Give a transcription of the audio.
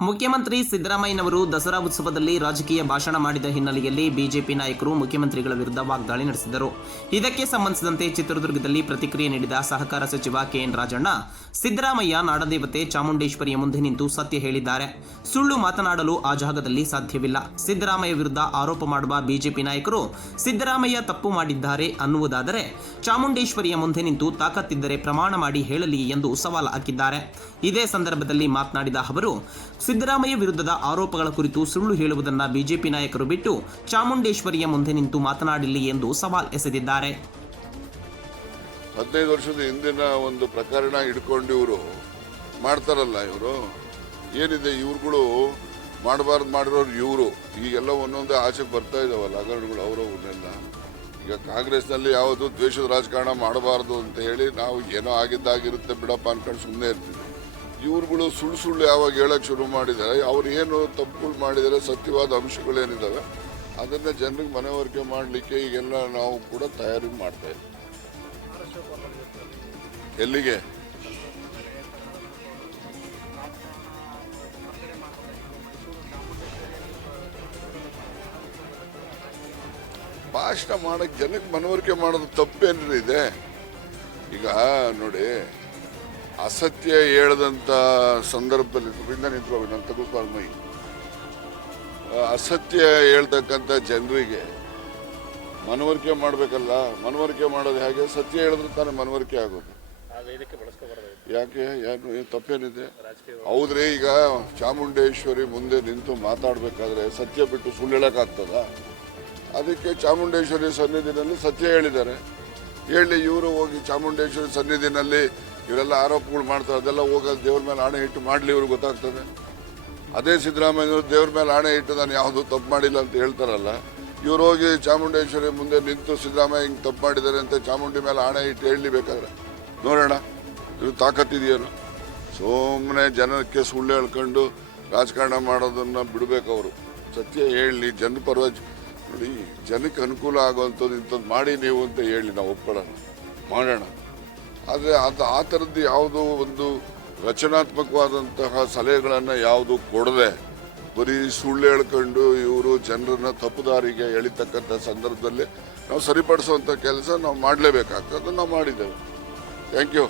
ಮುಖ್ಯಮಂತ್ರಿ ಸಿದ್ದರಾಮಯ್ಯನವರು ದಸರಾ ಉತ್ಸವದಲ್ಲಿ ರಾಜಕೀಯ ಭಾಷಣ ಮಾಡಿದ ಹಿನ್ನೆಲೆಯಲ್ಲಿ ಬಿಜೆಪಿ ನಾಯಕರು ಮುಖ್ಯಮಂತ್ರಿಗಳ ವಿರುದ್ಧ ವಾಗ್ದಾಳಿ ನಡೆಸಿದರು. ಇದಕ್ಕೆ ಸಂಬಂಧಿಸಿದಂತೆ ಚಿತ್ರದುರ್ಗದಲ್ಲಿ ಪ್ರತಿಕ್ರಿಯೆ ನೀಡಿದ ಸಹಕಾರ ಸಚಿವ ಕೆಎನ್ ರಾಜಣ್ಣ, ಸಿದ್ದರಾಮಯ್ಯ ನಾಡದೇವತೆ ಚಾಮುಂಡೇಶ್ವರಿಯ ಮುಂದೆ ನಿಂತು ಸತ್ಯ ಹೇಳಿದ್ದಾರೆ. ಸುಳ್ಳು ಮಾತನಾಡಲು ಆ ಜಾಗದಲ್ಲಿ ಸಾಧ್ಯವಿಲ್ಲ. ಸಿದ್ದರಾಮಯ್ಯ ವಿರುದ್ಧ ಆರೋಪ ಮಾಡುವ ಬಿಜೆಪಿ ನಾಯಕರು ಸಿದ್ದರಾಮಯ್ಯ ತಪ್ಪು ಮಾಡಿದ್ದಾರೆ ಅನ್ನುವುದಾದರೆ ಚಾಮುಂಡೇಶ್ವರಿಯ ಮುಂದೆ ನಿಂತು ತಾಕತ್ತಿದ್ದರೆ ಪ್ರಮಾಣ ಮಾಡಿ ಹೇಳಲಿ ಎಂದು ಸವಾಲು ಹಾಕಿದ್ದಾರೆ. ಇದೇ ಸಂದರ್ಭದಲ್ಲಿ ಮಾತನಾಡಿದ ಅವರು, ಸಿದ್ದರಾಮಯ್ಯ ವಿರುದ್ಧದ ಆರೋಪಗಳ ಕುರಿತು ಸುಳ್ಳು ಹೇಳುವುದನ್ನು ಬಿಜೆಪಿ ನಾಯಕರು ಬಿಟ್ಟು ಚಾಮುಂಡೇಶ್ವರಿಯ ಮುಂದೆ ನಿಂತು ಮಾತನಾಡಲಿ ಎಂದು ಸವಾಲ್ ಎಸೆದಿದ್ದಾರೆ. 15 ವರ್ಷದ ಹಿಂದಿನ ಒಂದು ಪ್ರಕರಣ ಹಿಡ್ಕೊಂಡು ಇವರು ಮಾಡ್ತಾರಲ್ಲ, ಇವರು ಏನಿದೆ, ಇವ್ರುಗಳು ಮಾಡಬಾರ್ದು ಮಾಡಿರೋರು ಇವರು. ಈಗೆಲ್ಲ ಒಂದೊಂದೇ ಆಚೆ ಬರ್ತಾ ಇದಾವಲ್ಲ ಹಗರಣಗಳು ಅವರವನ್ನೆಲ್ಲ. ಈಗ ಕಾಂಗ್ರೆಸ್ನಲ್ಲಿ ಯಾವುದು ದ್ವೇಷದ ರಾಜಕಾರಣ ಮಾಡಬಾರ್ದು ಅಂತ ಹೇಳಿ ನಾವು ಏನೋ ಆಗಿದ್ದಾಗಿರುತ್ತೆ ಬಿಡಪ್ಪ ಅನ್ಕೊಂಡು ಸುಮ್ಮನೆ ಇರ್ತೀವಿ. ಇವ್ರುಗಳು ಸುಳ್ಳು ಯಾವಾಗ ಹೇಳಕ್ಕೆ ಶುರು ಮಾಡಿದ್ದಾರೆ, ಅವ್ರು ಏನು ತಪ್ಪುಗಳು ಮಾಡಿದ್ದಾರೆ, ಸತ್ಯವಾದ ಅಂಶಗಳೇನಿದ್ದಾವೆ ಅದನ್ನ ಜನರಿಗೆ ಮನವರಿಕೆ ಮಾಡಲಿಕ್ಕೆ ಈಗೆಲ್ಲ ನಾವು ಕೂಡ ತಯಾರಿ ಮಾಡ್ತಾ ಇದ್ದೀವಿ. ಎಲ್ಲಿಗೆ? ಭಾಷಣ ಮಾಡಕ್ಕೆ ಜನಕ್ಕೆ ಮನವರಿಕೆ ಮಾಡೋದು ತಪ್ಪೇನಿದೆ? ಈಗ ನೋಡಿ, ಅಸತ್ಯ ಹೇಳದಂತ ಸಂದರ್ಭದಲ್ಲಿ ನಾನು ತಗೋಬಾರ್ದು ಮೈ ಅಸತ್ಯ ಹೇಳ್ತಕ್ಕಂಥ ಜನರಿಗೆ ಮನವರಿಕೆ ಮಾಡಬೇಕಲ್ಲ. ಮನವರಿಕೆ ಮಾಡೋದು ಹೇಗೆ? ಸತ್ಯ ಹೇಳಿದ್ರೆ ತಾನೇ ಮನವರಿಕೆ ಆಗೋದು. ಯಾಕೆ? ಏನು ತಪ್ಪೇನಿದೆ? ಹೌದ್ರಿ, ಈಗ ಚಾಮುಂಡೇಶ್ವರಿ ಮುಂದೆ ನಿಂತು ಮಾತಾಡ್ಬೇಕಾದ್ರೆ ಸತ್ಯ ಬಿಟ್ಟು ಸುಳ್ಳು ಹೇಳಕ್ಕಾಗ್ತದ? ಅದಕ್ಕೆ ಚಾಮುಂಡೇಶ್ವರಿ ಸನ್ನಿಧಿನಲ್ಲಿ ಸತ್ಯ ಹೇಳಿದ್ದಾರೆ. ಹೇಳಿ, ಇವರು ಹೋಗಿ ಚಾಮುಂಡೇಶ್ವರಿ ಸನ್ನಿಧಿನಲ್ಲಿ ಇವರೆಲ್ಲ ಆರೋಪಗಳು ಮಾಡ್ತಾರೆ, ಅದೆಲ್ಲ ಹೋಗೋದು ದೇವ್ರ ಮೇಲೆ ಆಣೆ ಇಟ್ಟು ಮಾಡಲಿ ಇವ್ರಿಗೆ ಗೊತ್ತಾಗ್ತದೆ. ಅದೇ ಸಿದ್ದರಾಮಯ್ಯನವರು ದೇವ್ರ ಮೇಲೆ ಆಣೆ ಇಟ್ಟು ನಾನು ಯಾವುದೂ ತಪ್ಪು ಮಾಡಿಲ್ಲ ಅಂತ ಹೇಳ್ತಾರಲ್ಲ, ಇವ್ರು ಹೋಗಿ ಚಾಮುಂಡೇಶ್ವರಿ ಮುಂದೆ ನಿಂತು ಸಿದ್ದರಾಮಯ್ಯ ಹಿಂಗೆ ತಪ್ಪು ಮಾಡಿದ್ದಾರೆ ಅಂತ ಚಾಮುಂಡಿ ಮೇಲೆ ಆಣೆ ಇಟ್ಟು ಹೇಳಲಿ ಬೇಕಾದ್ರೆ ನೋಡೋಣ, ಇವ್ರು ತಾಕತ್ತಿದೆಯೇನು? ಸುಮ್ಮನೆ ಜನಕ್ಕೆ ಸುಳ್ಳು ಹೇಳ್ಕೊಂಡು ರಾಜಕಾರಣ ಮಾಡೋದನ್ನು ಬಿಡಬೇಕು. ಅವರು ಸತ್ಯ ಹೇಳಲಿ, ಜನ ಪರವಾಗಿ ನೋಡಿ, ಜನಕ್ಕೆ ಅನುಕೂಲ ಆಗುವಂಥದ್ದು ಇಂಥದ್ದು ಮಾಡಿ ನೀವು ಅಂತ ಹೇಳಿ ನಾವು ಒಪ್ಕೊಳ್ಳೋಣ, ಮಾಡೋಣ. ಆದರೆ ಆ ಥರದ್ದು ಯಾವುದೋ ಒಂದು ರಚನಾತ್ಮಕವಾದಂತಹ ಸಲಹೆಗಳನ್ನು ಯಾವುದು ಕೊಡದೆ ಬರೀ ಸುಳ್ಳು ಹೇಳ್ಕೊಂಡು ಇವರು ಜನರನ್ನ ತಪ್ಪುದಾರಿಗೆ ಎಳಿತಕ್ಕಂಥ ಸಂದರ್ಭದಲ್ಲಿ ನಾವು ಸರಿಪಡಿಸುವಂಥ ಕೆಲಸ ನಾವು ಮಾಡಲೇಬೇಕಾಗ್ತದೆ. ನಾವು ಮಾಡಿದ್ದೇವೆ. Thank you.